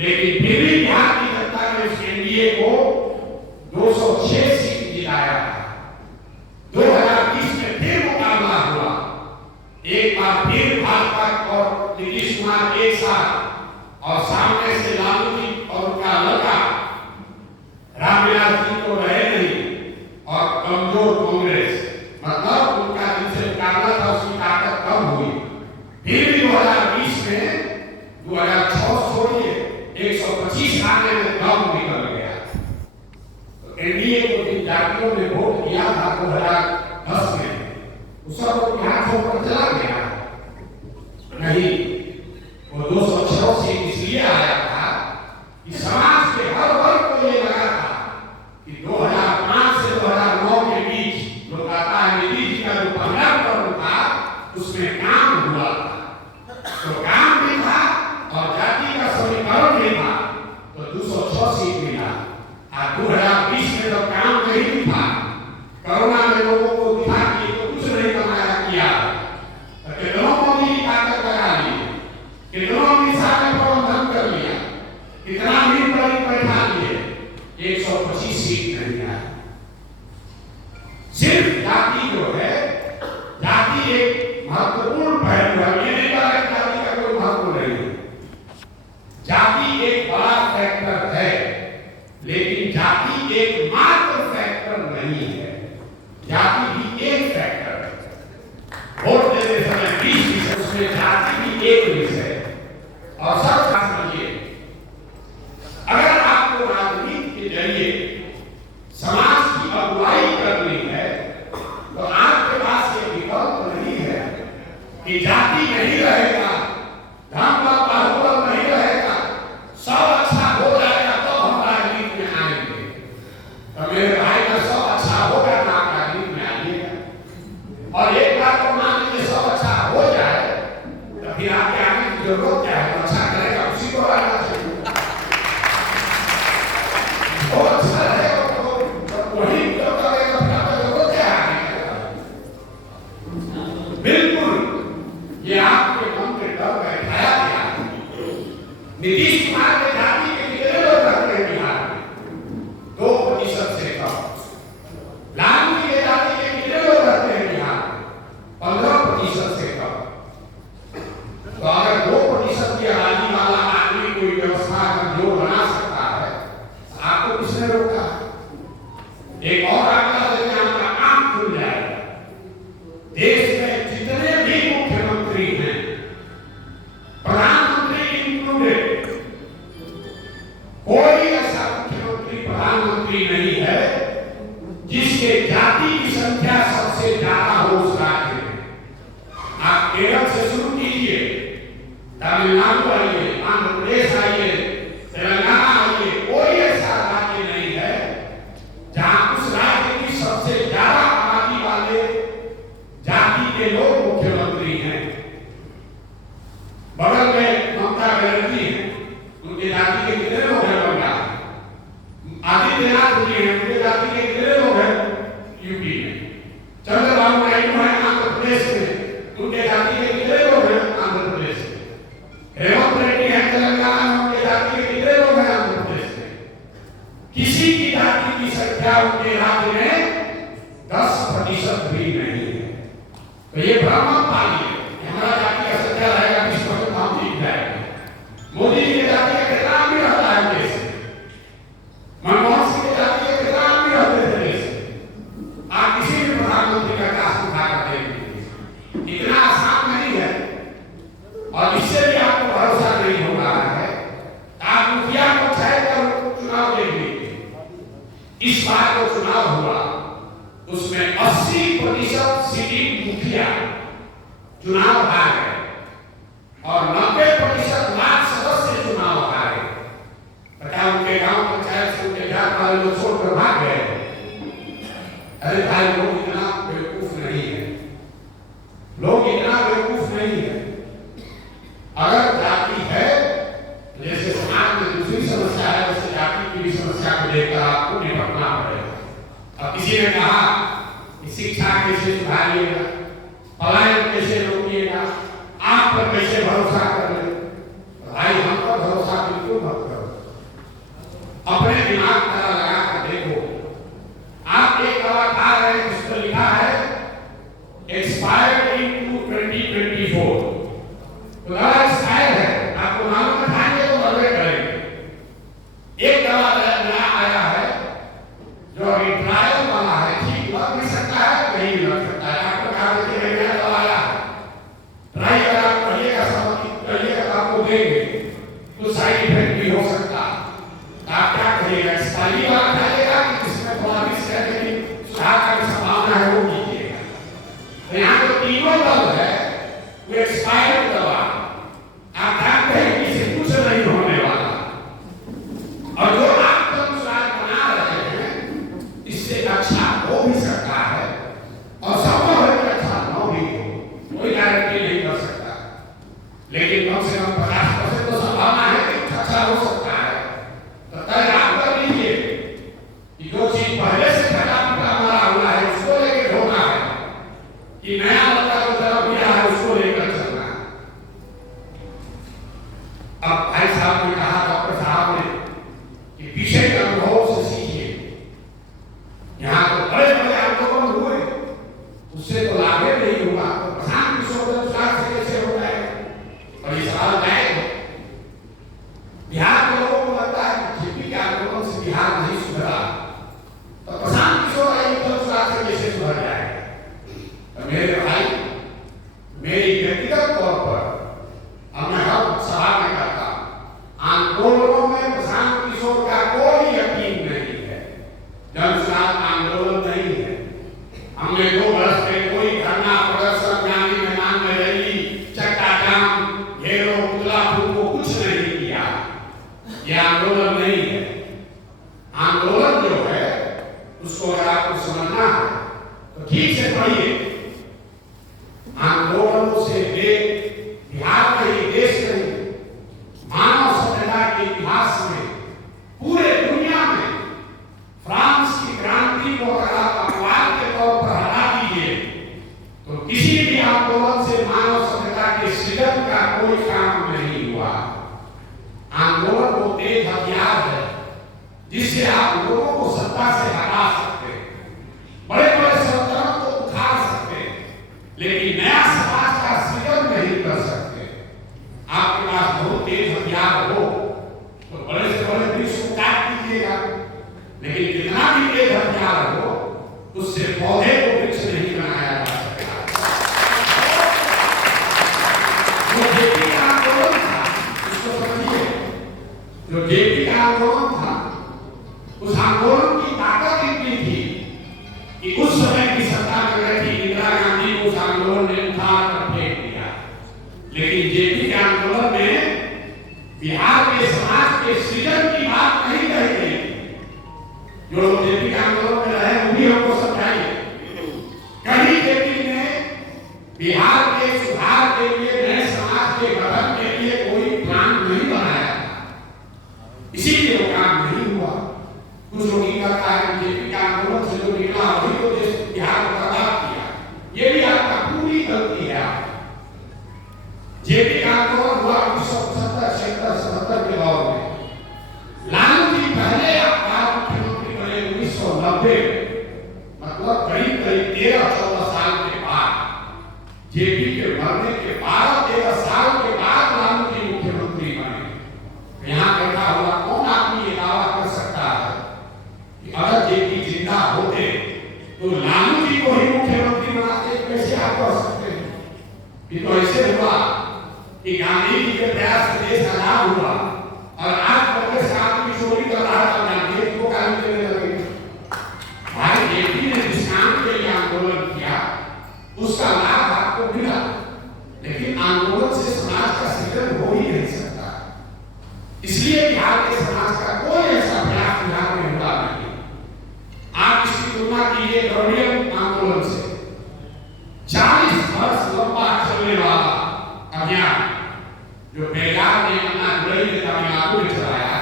लेकिन फिर भी बिहार की जनता ने इस एनडीए को 206 सीट जिताया था। 2020 में फिर मुकाबला हुआ, एक बार फिर भाजपा और नीतीश कुमार एक साथ, और सामने से लालू जी और उनका लड़का रामविलास जी तो रहे नहीं, और कमजोर कांग्रेस, मतलब उनका जिनसे मुकाबला था उसकी ताकत कम हुई। फिर भी 2020 में 2006 छोड़िए 125 आने में दम निकल गया। तो एनडीए को जिन जातियों ने वोट दिया था 2010 में, उस सब यहाँ छोड़कर चला गया नहीं। वो 206 सीट इसलिए आया था कि समाज के हर वर्ग को ये लगा था कि 2005 से 2009 के बीच जो कहता है नीतीश जी का जो 15 करोड़ था उसमें काम हुआ था, तो काम भी था और जाति का समीकरण भी था, तो 206 सीट मिला। 2020 में तो काम नहीं था, कोरोना में लोगों को दिखा कि तो कुछ नहीं कमाया किया, तो कितनों मोदी की ताकत लगा ली, कितनों मिसाल प्रबंधन कर लिया, कितना भी बैठा लिए, 125 सीट नहीं आया। सिर्फ जाति जो है, जाति एक महत्वपूर्ण पहलू है, ये नहीं कहा जाति का कोई महत्व नहीं है। जाति एक बड़ा फैक्टर है, लेकिन जाति एक मात्र फैक्टर नहीं है, जाति भी एक फैक्टर है। वोट देते समय 20% उसमें जाति भी एक विषय। और सब समझिए, अगर आपको राजनीति के जरिए समाज की अगुवाई करनी है तो आपके पास ये विकल्प नहीं है कि जाति नहीं रहेगा, धर्म का बाहुबल नहीं रहेगा, सब अच्छा हो जाएगा तो हम राजनीति में आएंगे। तो मेरे भाई का सब अच्छा होगा ना आप राजनीति में आइएगा। और एक बार तो मान लीजिए सब अच्छा हो जाए तो फिर आपके आने की जरूरत क्या है? अच्छा करेगा उसी को आना चाहिए। और अच्छा रहेगा तो वही जो करेगा फिर आपका जरूरत क्या है? बिल्कुल ये आपके मन के डर बैठाया गया। नीतीश कुमार के जाति के कितने लोग रहते हैं बिहार में? 2% से कम। लालू जी के जाति के कितने लोग रहते हैं बिहार में? 15% से कम। तो अगर 2% की आबादी वाला आदमी कोई व्यवस्था कमजोर बना सकता है, आपको किसने रोका? एक और आंकड़ा देने आपका आंख खुल जाएगा। देश में जितने भी मुख्यमंत्री हैं, प्रधानमंत्री इंक्लूडेड, कोई ऐसा मुख्यमंत्री प्रधानमंत्री नहीं है जिसके जाति की संख्या सबसे ज्यादा हो उस राज्य में। आप केरल से शुरू कीजिए, तमिलनाडु आइए, आंध्र प्रदेश आइए, तेलंगाना आइए, कोई ऐसा राज्य नहीं है जहां उस राज्य की सबसे ज्यादा आबादी वाले जाति के लोग मुख्यमंत्री हैं। बगल में ममता बनर्जी हैं, उनके जाति के कितने लोग हैं? बंगाल। आदित्यनाथ जी हैं, उनके जाति के कितने लोग हैं? यूपी में। चंद्रबाबू नायडू हैं आंध्र प्रदेश में, उनके जाति के कितने लोग हैं? आंध्र प्रदेश में। रेवंत रेड्डी हैं तेलंगाना में, उनके जाति के कितने लोग हैं? आंध्र प्रदेश में। किसी की जाति की संख्या उनके राज्य में 10% भी नहीं है। तो ये भ्रम मत पालिए, हमारा जाति का संख्या रहेगा 20%, हम जीत जाएंगे। मोदी जी के जाति का कितना आदमी रहता है देश में? मनमोहन सिंह के जाति के कितना आदमी रहते थे देश में? आप किसी भी प्रधानमंत्री का कास्ट उठा कर देंगे, इतना आसान नहीं है। और इससे भी आपको भरोसा नहीं हो रहा है, आप मुखिया को छह कर चुनाव देंगे। इस बार को चुनाव हुआ, दिमाग जरा लगा कर देखो, आप एक दवा खा रहे हैं जिस पर लिखा है एक्सपायर्ड इन 2024, तो दवा एक्सपायर है, आपको मालूम है खाएंगे तो मरवे करेंगे। एक दवा नया आया है जो ट्रायल वाला है, ठीक लग भी सकता है नहीं भी लग सकता है, डॉक्टर कहा कि नया दवा आया है, ट्राई कर आप करिएगा, सब करिएगा, आपको देंगे तो साइड इफेक्ट भी हो सकता है, आप क्या करिएगा, एक्सपायरी वाला खाइएगा कि जिसमें थोड़ा रिस्क है लेकिन सुधार का संभावना है वो कीजिएगा। तो यहाँ जो तीनों दल है वो एक्सपायर्ड दवा, आप जानते हैं कि इससे कुछ नहीं होने वाला, और जो आप स्वाद बना रहे हैं इससे अच्छा हो भी सकता है और संभव है कि अच्छा न भी हो, कोई गारंटी नहीं कर सकता, लेकिन कम से कम 50% तो संभावना है कि अच्छा हो सकता है। तो तय आप कर लीजिए कि जो चीज पहले से खड़ा हमारा हुआ है उसको लेकर ढोना है कि नया बच्चा जो तरफ दिया है उसको लेकर चलना है। अब भाई साहब ने कहा, डॉक्टर साहब ने, कि पीछे के अनुभव से सीखिए, यहाँ तो बड़े बड़े आंदोलन हुए उससे तो लाभ नहीं हुआ, तो प्रशांत किशोर से कैसे हो जाएगा। और ये सवाल जाएगा, बिहार के लोगों को लगता है कि जेपी के आंदोलन से बिहार नहीं सुधरा, तो प्रशांत किशोर से कैसे सुधर जाएगा। तो मेरे भाई, मेरी व्यक्तिगत तौर पर अब मैं हर सभा में कहता हूं, आंदोलनों में प्रशांत किशोर का कोई यकीन नहीं है, जनसुराज आंदोलन नहीं है। हमने 2 वर्ष में कोई धरना प्रदर्शन, गांधी मैदान में रैली, चक्का जाम, घेरो, पुतला फूल को कुछ नहीं किया, ये आंदोलन नहीं है। आंदोलन जो है उसको अगर आपको समझना है तो ठीक से पढ़िए। आंदोलनों से बिहार के ही देश में, मानव सभ्यता के इतिहास में, पूरे दुनिया में फ्रांस की क्रांति को अगर आप अपवाद के तौर पर हटा दीजिए तो किसी भी आंदोलन से मानव सभ्यता के सृजन का कोई काम नहीं हुआ। आंदोलन वो तेज हथियार है जिससे आप लोगों को सत्ता से हटा सकते हैं, बड़े बड़े संतुलन को उखाड़ सकते हैं, लेकिन नया समाज का सृजन नहीं कर सकते। आपके पास बहुत तेज हथियार हो तो बड़े से बड़े वृक्ष को काट दीजिएगा, लेकिन कितना भी तेज हथियार हो उससे पौधे को वृक्ष नहीं बनाया जा सकता। जो जेपी का आंदोलन था उसको समझिए, जो जेपी का आंदोलन था उस आंदोलन की ताकत इतनी थी कि उस समय की सत्ता में बैठी इंदिरा गांधी को उस आंदोलन ने उठा कर फेंक दिया, लेकिन जेपी के आंदोलन में बिहार के समाज के सृजन की बात नहीं कही गई। जो लोग जेपी के आंदोलन में रहे वो भी हमको समझाइए, कहीं जेपी ने बिहार के सुधार के लिए, नए समाज के गठन के लिए कोई प्लान नहीं बनाया, इसीलिए वो काम नहीं हुआ। कुछ लोग ये कहता है कि जेपी के आंदोलन से जो निकला वही तो देश बिहार को बर्बाद किया, ये भी आपका पूरी गलती है। जेपी का आंदोलन हुआ 1970 के दौर में, लालू जी पहले आप मुख्यमंत्री बने 1990 मतलब करीब 13-14 साल के बाद, जेपी के मरने के 12-13 साल के बाद लालू जी मुख्यमंत्री बने। यहाँ बैठा हुआ कौन आदमी ये दावा कर सकता है कि अगर जेपी जिंदा होते तो लालू जी को ही मुख्यमंत्री बनाते? कैसे आप कर सकते हैं? ये तो ऐसे हुआ कि गांधी जी के प्रयास से देश आजाद हुआ और आज कांग्रेस आदमी चोरी कर रहा था, गांधी को गाली देने लगे। भाई जेपी ने जिस काम के लिए आंदोलन किया उसका लाभ आपको मिला, लेकिन आंदोलन से समाज का सृजन हो ही नहीं सकता। इसलिए बिहार के समाज का कोई ऐसा प्रयास बिहार में हुआ नहीं। आप इसकी तुलना कीजिए द्रविड़ आंदोलन से। 40 वर्ष लंबा चलने वाला अभियान जो बेगार ने अपना तमिलनाडु में चलाया,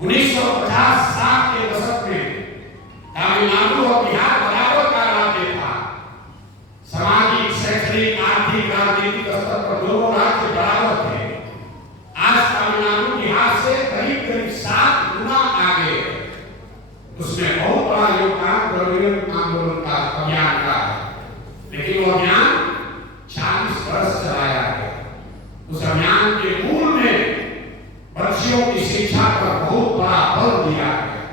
1950-60 के दशक में तमिलनाडु और बिहार बराबर का राज्य था। सामाजिक, शैक्षणिक, आर्थिक, राजनीतिक स्तर पर दोनों राज्य बराबर थे। आज तमिलनाडु बिहार से करीब 60 शिक्षा पर बहुत बड़ा बल दिया गया।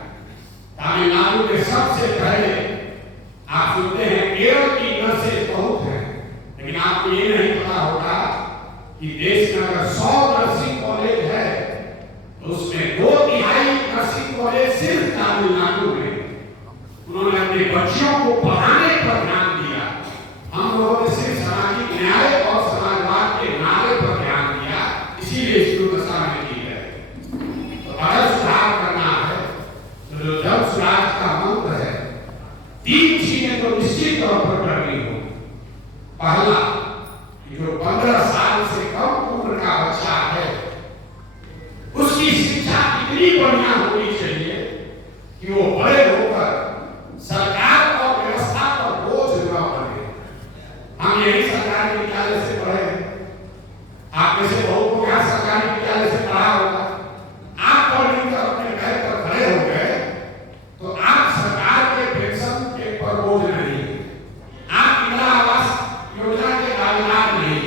तमिलनाडु में सबसे पहले आप सुनते हैं केरल की नर्सेज बहुत है, लेकिन आपको ये नहीं पता होगा कि देश में अगर 100 नर्सिंग कॉलेज है तो उसमें 2/3 नर्सिंग कॉलेज सिर्फ तमिलनाडु में। उन्होंने अपने बच्चों को पढ़ाने पर ध्यान दिया। हम लोगों ने सिर्फ सामाजिक न्याय और समाजवाद के नारे पर ध्यान दिया, इसीलिए इस दुर्दशा में की है। तो अगर सुधार करना है तो जो जन सुराज का मंत्र है, 3 चीजें तो निश्चित तौर पर करनी हो। पहला, जो 15 साल से कम उम्र का बच्चा है उसकी शिक्षा इतनी बढ़िया होनी चाहिए कि वो बड़े होकर सरकार और व्यवस्था पर बोझ न बने। हम यही सरकारी विद्यालय से पढ़े, आप में से बहुत को यहाँ सरकारी विद्यालय से पढ़ा होगा। आप पढ़ने का अपने घर पर खड़े हो गए तो आप सरकार के पेंशन के पर बोझ नहीं, आप इंदिरा आवास योजना के दावेदार नहीं,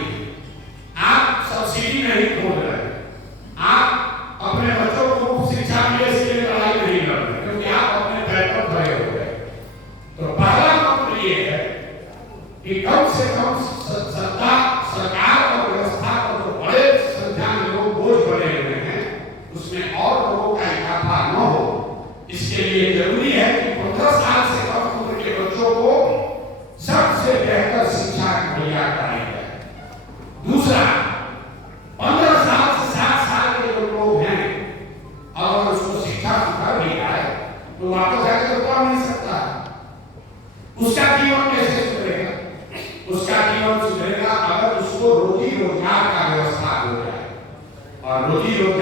आप सब्सिडी नहीं खोज रहे, आप अपने बच्चों को शिक्षा मिले इसके लिए लड़ाई नहीं कर रहे, क्योंकि आप अपने पैर पर खड़े हो गए। तो पहला मंत्र ये है कि कम से कम सत्ता, सरकार और व्यवस्था पर जो बड़े संख्या में लोग बोझ बने हुए हैं उसमें और लोगों का इजाफा न हो। इसके लिए जरूरी है कि 15 साल से कम उम्र के बच्चों को सबसे बेहतर शिक्षा मुहैया कराई जाए। दूसरा, 15 साल से 60 साल के जो लोग हैं और उसको शिक्षा सिखा भी जाए तो वापस जाकर तो पढ़ नहीं सकता, उसका जीवन कैसे सुधरेगा? उसका जीवन सुधरेगा अगर उसको रोजी रोजगार का व्यवस्था हो जाए। और रोजी रोजगार